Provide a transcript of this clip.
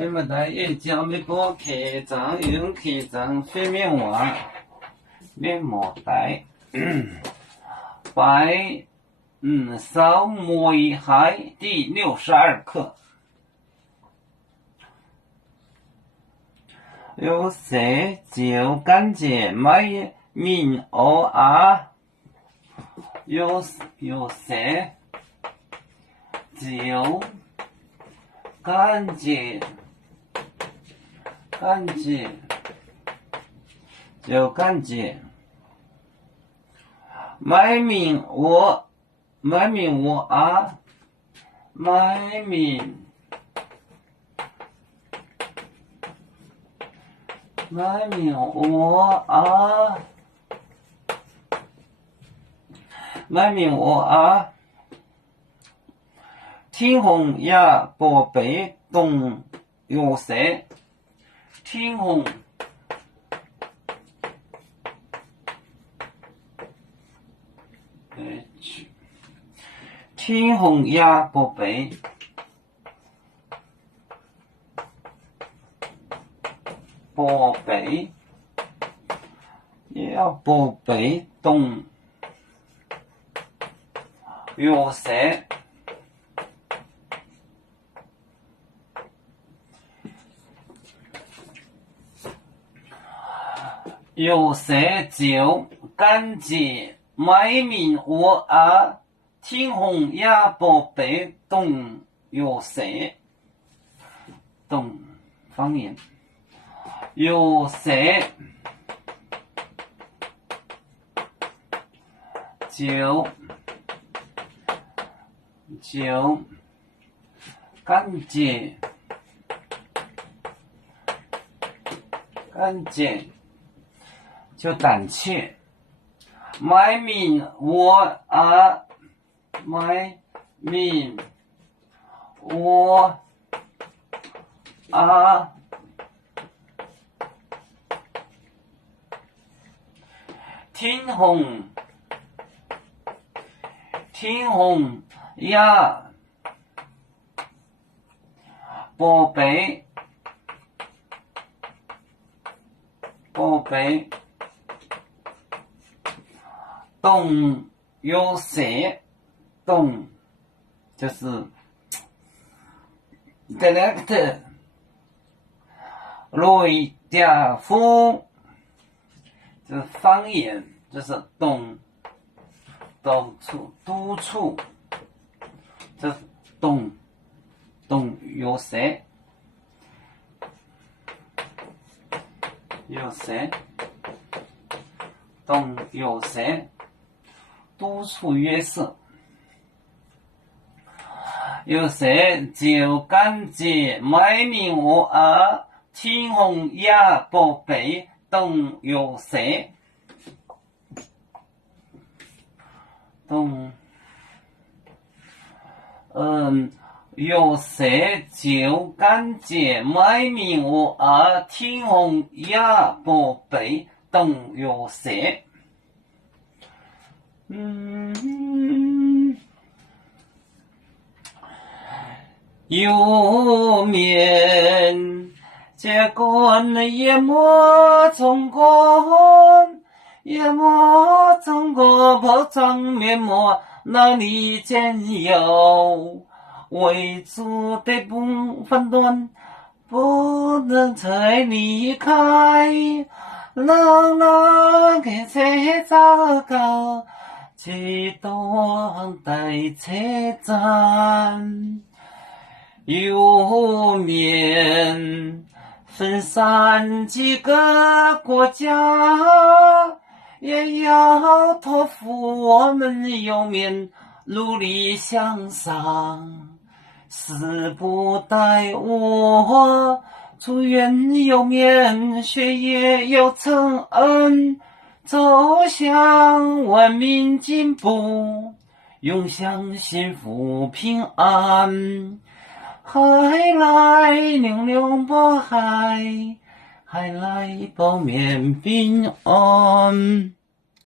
那么大也叫没包客栈，用客栈非面碗，面膜袋，白烧魔芋海第62课。有色就感觉买面蚵啊，有色就感觉买面蚵啊，买面蚵啊，天空也不被冻有色，天空也不被冻有色，有色就感觉买面蚵啊，天空也不被冻有色，冻方言有色就感觉就胆怯，买面蚵啊，买面蚵啊，天空也不被冻有色，冻就是这两个雷嗲风，就是方言，就是督促，就是冻有色，冻有色，督促约瑟。有色就感觉买面蚵啊，天空也不被冻有色，有色就感觉买面蚵啊，天空也不被冻有色。有面这关也莫从过包装面膜，哪里见有为主的不判断，不能再离开，让给车糟糕，去等待车站。有面分散几个国家，也要托付我们有面努力向上，死不待我祝愿有面学业有成恩，走向文明进步，永享幸福平安。海来玲珑波海，海来保面平安。